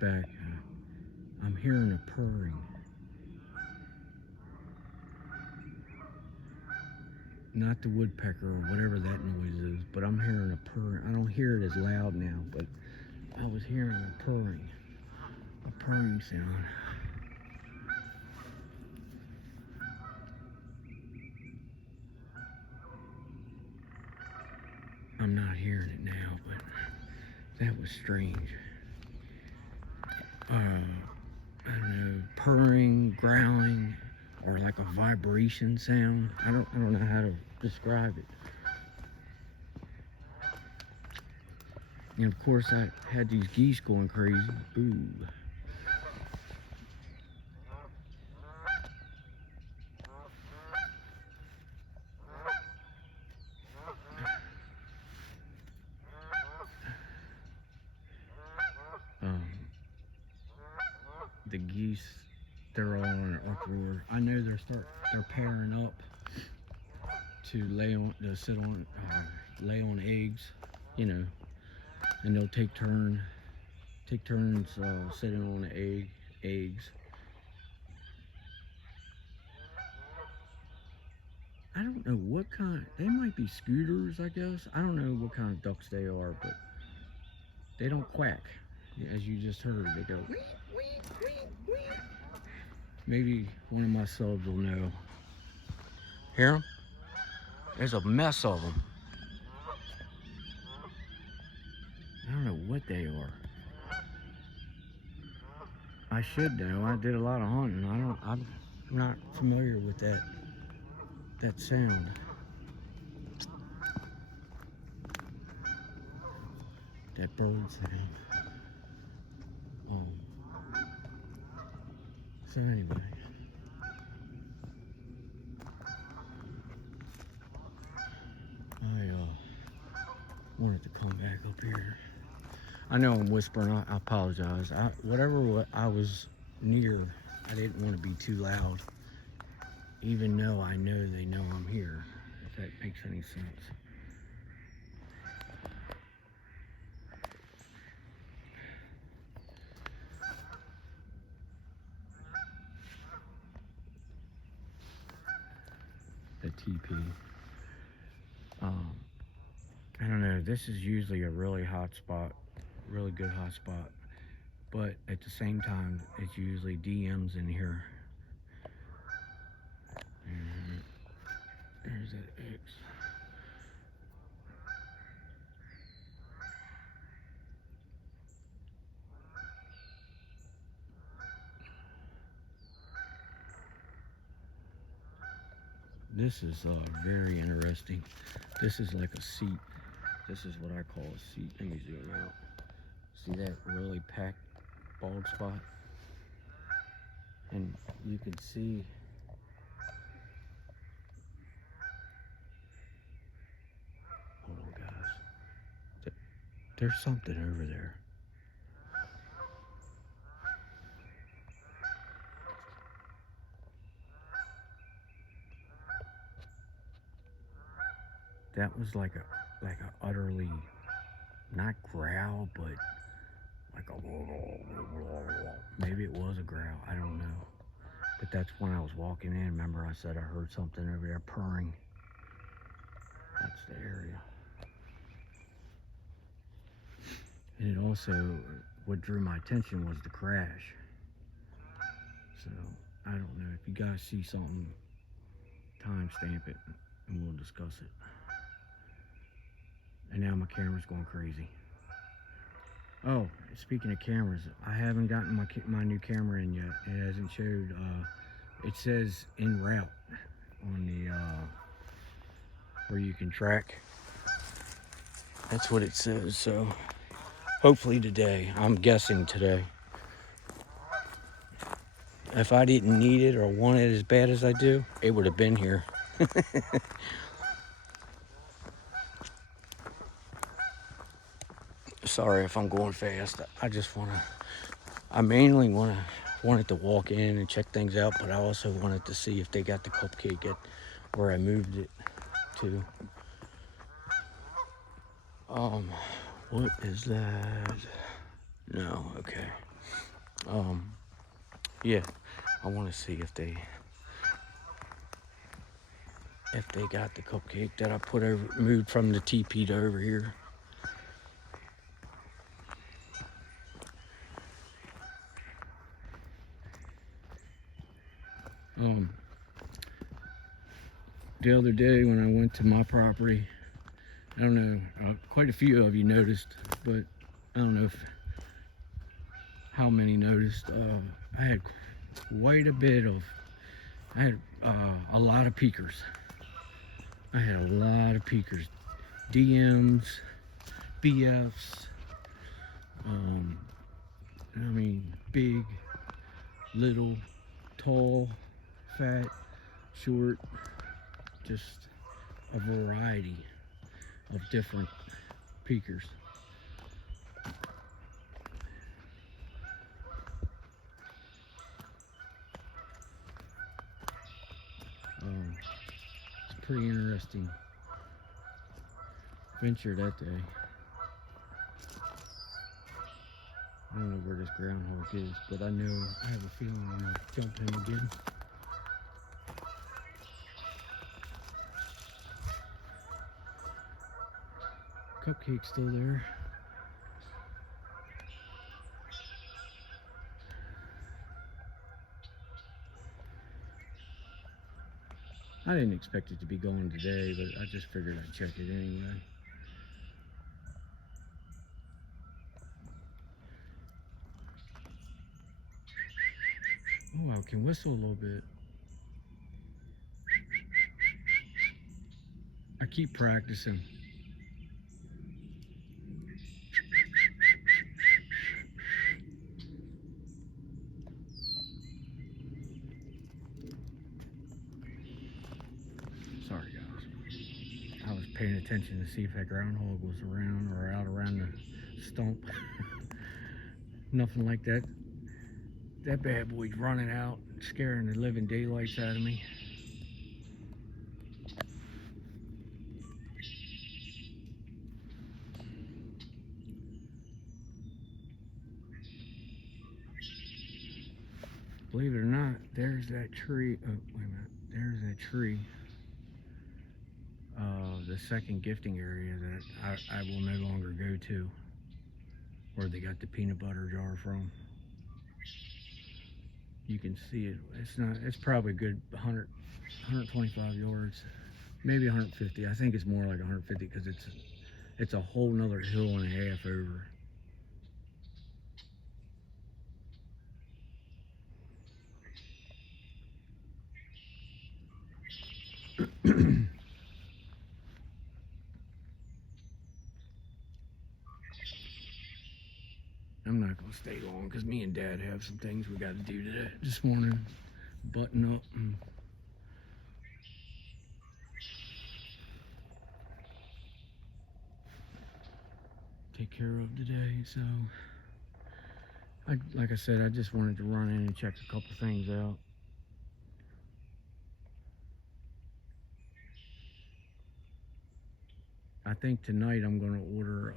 went back. I'm hearing a purring. Not the woodpecker or whatever that noise is, but I'm hearing a purring. I don't hear it as loud now, but I was hearing a purring sound. I'm not hearing it now, but that was strange. I don't know, purring, growling, or like a vibration sound. I don't know how to describe it. And of course, I had these geese going crazy. Ooh. Um, the geese, they're all in an uproar. I know they're pairing up to lay on eggs, you know, and they'll take turns sitting on the eggs. I don't know what kind. They might be scooters, I guess. I don't know what kind of ducks they are, but they don't quack, as you just heard. They go. Wee, wee, wee, wee. Maybe one of my subs will know. Hear them? There's a mess of them. I don't know what they are. I should know. I did a lot of hunting. I'm not familiar with that sound. That bird sound. Um, so anyway, I wanted to come back up here. I know I'm whispering. I apologize. Whatever I was near, I didn't want to be too loud, even though I know they know I'm here. If that makes any sense. The TP. I don't know. This is usually a really hot spot, really good hot spot. But at the same time, it's usually DMs in here. And there's that X. This is very interesting. This is like a seat. This is what I call a seat. Let me zoom out. See that really packed bald spot? And you can see hold on guys. There's something over there. That was like a utterly not growl, but like a maybe it was a growl. I don't know. But that's when I was walking in. Remember I said I heard something over there purring. That's the area. And it also, what drew my attention was the crash. So I don't know. If you guys see something, timestamp it and we'll discuss it. And now my camera's going crazy. Oh, speaking of cameras, I haven't gotten my new camera in yet. It hasn't showed. It says en route on the where you can track. That's what it says. So hopefully today. I'm guessing today. If I didn't need it or want it as bad as I do, it would have been here. Sorry if I'm going fast. I mainly wanted to walk in and check things out, but I also wanted to see if they got the cupcake at where I moved it to. What is that? No, okay. Yeah, I want to see if they got the cupcake that I moved from the TP to over here. The other day when I went to my property, I don't know, quite a few of you noticed, but I don't know how many noticed. I had quite a bit of, I had a lot of peekers. I had a lot of peekers, DMs, BFs, I mean, big, little, tall, fat, short, just a variety of different peekers. It's a pretty interesting venture that day. I don't know where this groundhog is, but I know, I have a feeling I'm gonna jump him again. Cupcake's still there. I didn't expect it to be going today, but I just figured I'd check it anyway. Oh, I can whistle a little bit. I keep practicing. Sorry guys. I was paying attention to see if that groundhog was around or out around the stump. Nothing like that. That bad boy's running out, scaring the living daylights out of me. Believe it or not, there's that tree. Oh, wait a minute. There's that tree. The second gifting area that I will no longer go to, where they got the peanut butter jar from. You can see it. It's probably a good 100, 125 yards, maybe 150. I think it's more like 150 because it's a whole nother hill and a half over. I'm not gonna stay long because me and Dad have some things we got to do today. This morning, button up and take care of today. So, like I said, I just wanted to run in and check a couple things out. I think tonight I'm gonna order.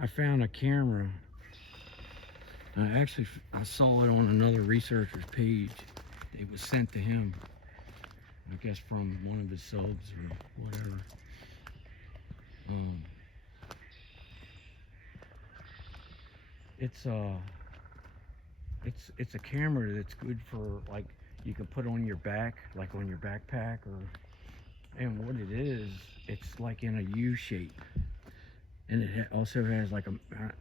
I found a camera. I saw it on another researcher's page. It was sent to him, I guess from one of his subs or whatever. It's a camera that's good for, like, you can put on your back, like on your backpack, and what it is, it's like in a U shape. And it also has like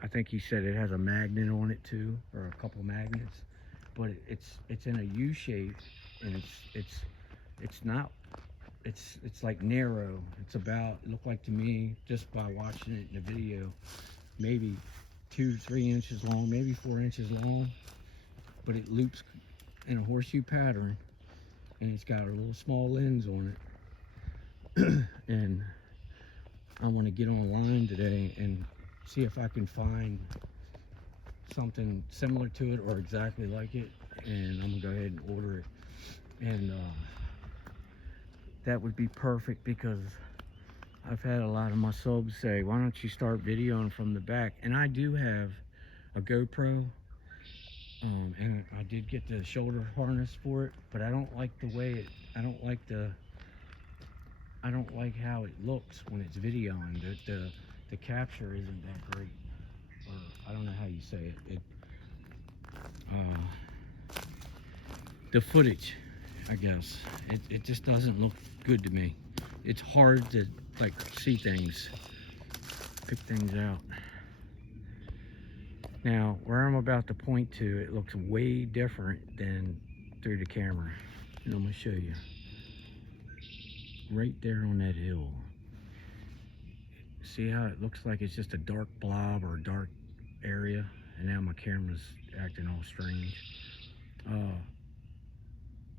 I think he said it has a magnet on it too, or a couple magnets. But it's in a U shape, and it's like narrow. It's about, it looked like to me, just by watching it in the video, maybe 2-3 inches long, maybe 4 inches long. But it loops in a horseshoe pattern, and it's got a little small lens on it. And I want to get online today and see if I can find something similar to it or exactly like it, and I'm gonna go ahead and order it. And that would be perfect because I've had a lot of my subs say, why don't you start videoing from the back? And I do have a GoPro, And I did get the shoulder harness for it, but I don't like the way it. I don't like how it looks when it's videoing. The capture isn't that great, or I don't know how you say it. The footage, I guess, it just doesn't look good to me. It's hard to like see things, pick things out. Now, where I'm about to point to, it looks way different than through the camera. And I'm gonna show you. Right there on that hill. See how it looks like it's just a dark blob or a dark area? And now my camera's acting all strange.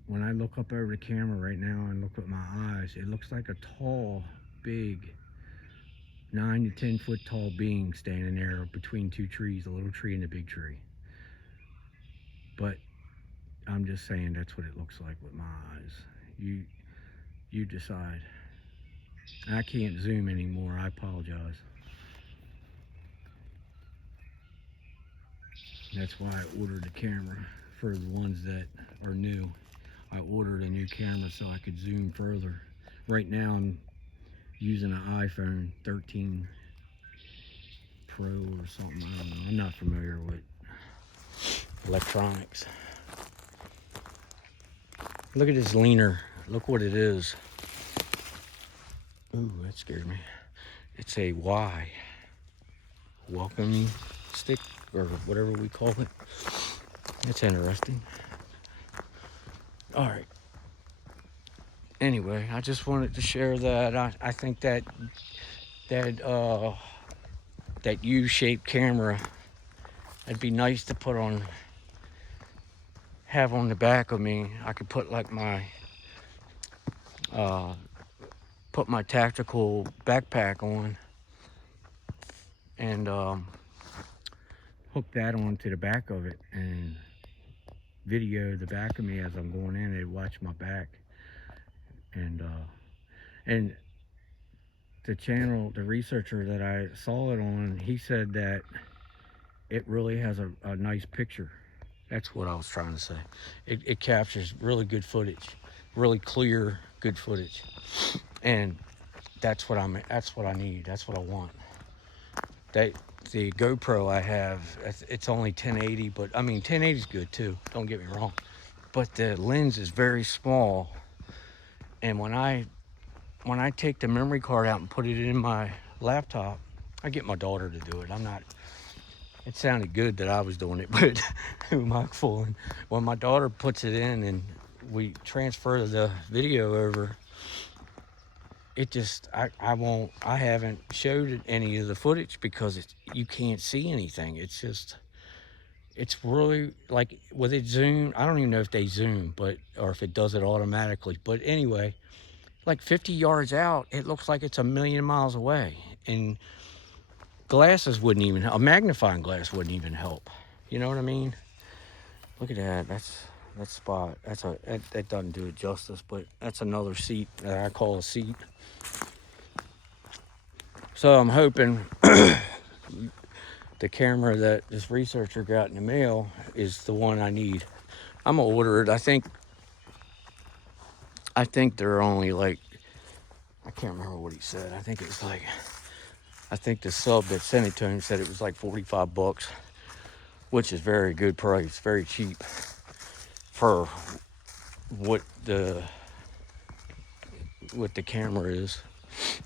When I look up over the camera right now and look with my eyes, it looks like a tall, big, 9 to 10 foot tall being standing there between two trees, a little tree and a big tree. But I'm just saying that's what it looks like with my eyes. You decide. I can't zoom anymore, I apologize. That's why I ordered the camera for the ones that are new. I ordered a new camera so I could zoom further. Right now I'm using an iPhone 13 Pro or something. I don't know. I'm not familiar with electronics. Look at this leaner. Look what it is. Ooh, that scared me. It's a Y. Welcoming stick, or whatever we call it. That's interesting. All right. Anyway, I just wanted to share that. I think that U-shaped camera, it'd be nice to have on the back of me. I could put like my put my tactical backpack on and hook that onto the back of it and video the back of me as I'm going in. They'd watch my back. And the channel, the researcher that I saw it on, he said that it really has a nice picture. That's what I was trying to say. It captures really good footage, really clear, good footage. And that's what I need. That's what I want. The GoPro I have, it's only 1080, but I mean 1080 is good too. Don't get me wrong. But the lens is very small, and when I take the memory card out and put it in my laptop, I get my daughter to do it. It sounded good that I was doing it, but who am I fooling? When my daughter puts it in and we transfer the video over, it just, I haven't showed any of the footage because you can't see anything. It's really like with it zoom. I don't even know if they zoom, or if it does it automatically. But anyway, like 50 yards out, it looks like it's a million miles away. And glasses wouldn't even help. A magnifying glass wouldn't even help. You know what I mean? Look at that. That spot. That doesn't do it justice, but that's another seat that I call a seat. So I'm hoping the camera that this researcher got in the mail is the one I need. I'm gonna order it. I think they're only like, I can't remember what he said. I think the sub that sent it to him said it was like 45 bucks, which is very good price, very cheap for what the camera is.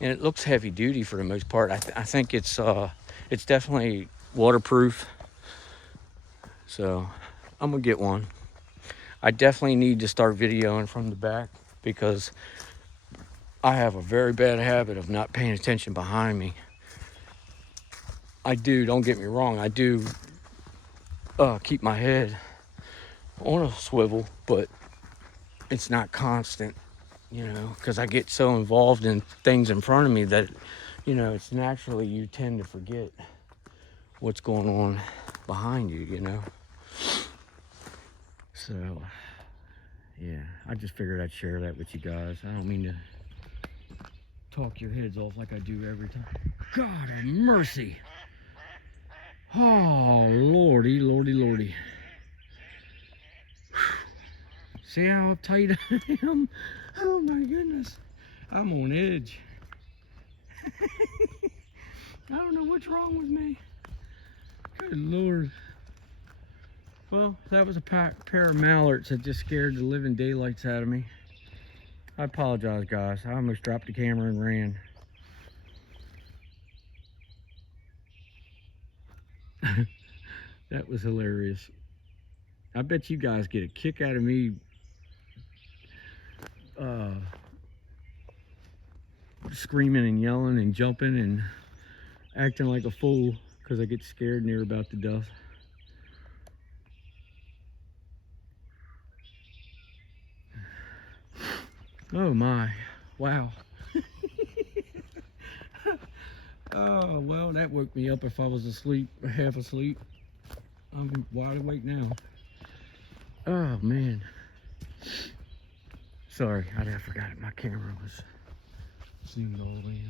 And it looks heavy duty for the most part. I think it's definitely waterproof. So I'm gonna get one. I definitely need to start videoing from the back because I have a very bad habit of not paying attention behind me. Don't get me wrong, I do keep my head on a swivel, but it's not constant, because I get so involved in things in front of me that, it's naturally you tend to forget what's going on behind you, So, yeah, I just figured I'd share that with you guys. I don't mean to talk your heads off like I do every time. God have mercy. Oh, lordy. See how uptight I am? Oh my goodness. I'm on edge. I don't know what's wrong with me. Good Lord. Well, that was a pair of mallarts that just scared the living daylights out of me. I apologize, guys. I almost dropped the camera and ran. That was hilarious. I bet you guys get a kick out of me screaming and yelling and jumping and acting like a fool because I get scared near about to death. Oh my, wow. Oh, well, that woke me up if I was asleep, half asleep. I'm wide awake now. Oh man. Sorry, I forgot my camera was zoomed all the way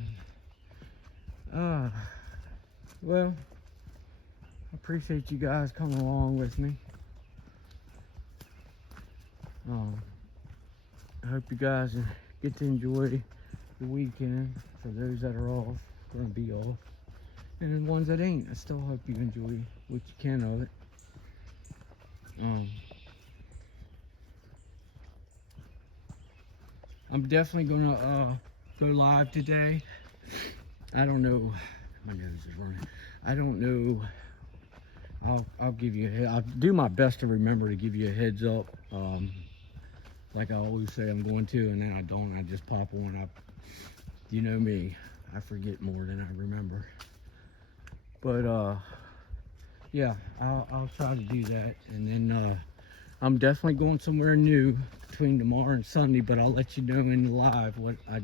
in. Well, I appreciate you guys coming along with me. I hope you guys get to enjoy the weekend. For those that are off, going to be off. And the ones that ain't, I still hope you enjoy what you can of it. I'm definitely gonna go live today. I don't know. My nose is running. I don't know. I'll give you I'll do my best to remember to give you a heads up. Like I always say I'm going to, and then I don't. I just pop on. You know me. I forget more than I remember. But yeah, I'll try to do that, and then I'm definitely going somewhere new between tomorrow and Sunday, but I'll let you know in the live what I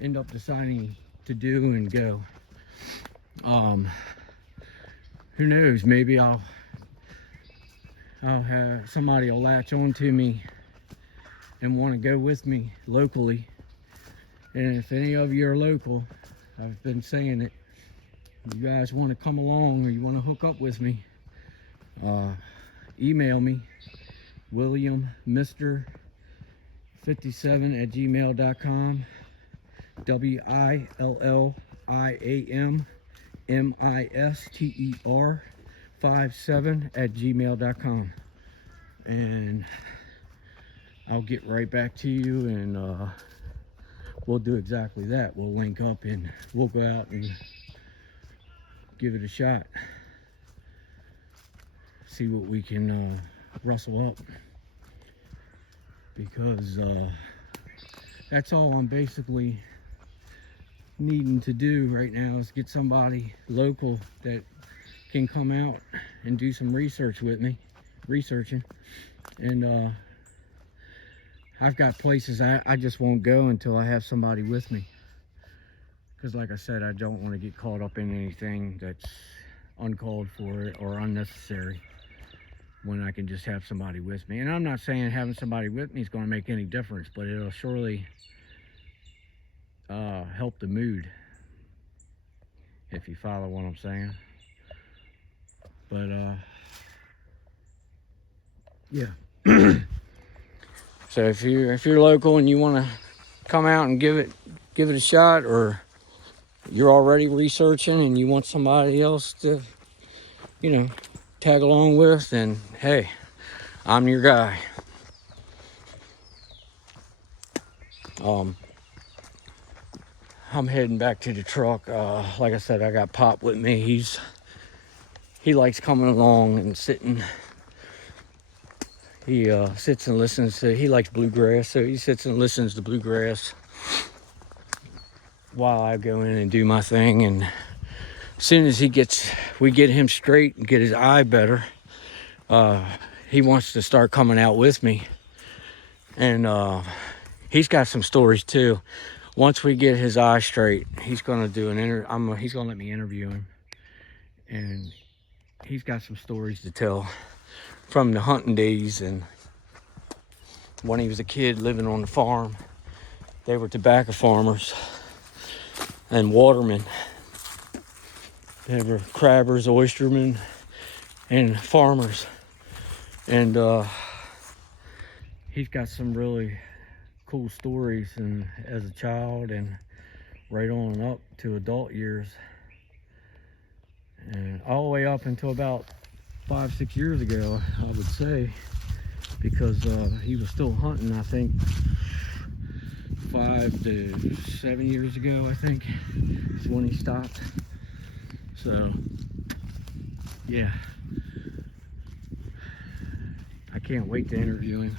end up deciding to do and go. Who knows, maybe I'll have somebody will latch on to me and want to go with me locally. And if any of you are local, I've been saying it, you guys want to come along or you want to hook up with me, email me, williammister57@gmail.com, WILLIAMMISTER57@gmail.com, and I'll get right back to you, and we'll do exactly that. We'll link up and we'll go out and give it a shot. See what we can rustle up, because that's all I'm basically needing to do right now is get somebody local that can come out and do some research with me, and I've got places I just won't go until I have somebody with me, because like I said, I don't want to get caught up in anything that's uncalled for or unnecessary when I can just have somebody with me. And I'm not saying having somebody with me is going to make any difference, but it'll surely help the mood, if you follow what I'm saying. But yeah. So if you're local and you want to come out and give it a shot, or you're already researching and you want somebody else to, tag along with, then hey, I'm your guy. I'm heading back to the truck. Like I said, I got Pop with me. He likes coming along and sitting. He sits and listens to, he likes bluegrass, so he sits and listens to bluegrass while I go in and do my thing. And as soon as we get him straight and get his eye better, he wants to start coming out with me. And he's got some stories too. Once we get his eye straight, he's gonna do he's gonna let me interview him, and he's got some stories to tell from the hunting days, and when he was a kid living on the farm. They were tobacco farmers and watermen. They were crabbers, oystermen, and farmers. And he's got some really cool stories, and as a child and right on up to adult years, and all the way up until about 5-6 years ago, I would say, because he was still hunting. I think 5 to 7 years ago, I think, is when he stopped. So yeah, I can't wait to interview him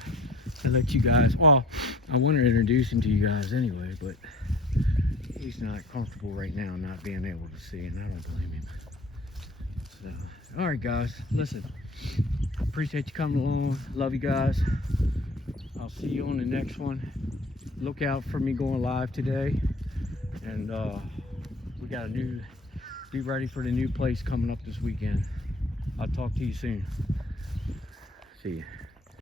and let you guys, well, I wanted to introduce him to you guys anyway, but he's not comfortable right now not being able to see, and I don't blame him. So, all right, guys, listen, appreciate you coming along. Love you guys. I'll see you on the next one. Look out for me going live today, and we got be ready for the new place coming up this weekend. I'll talk to you soon. See you.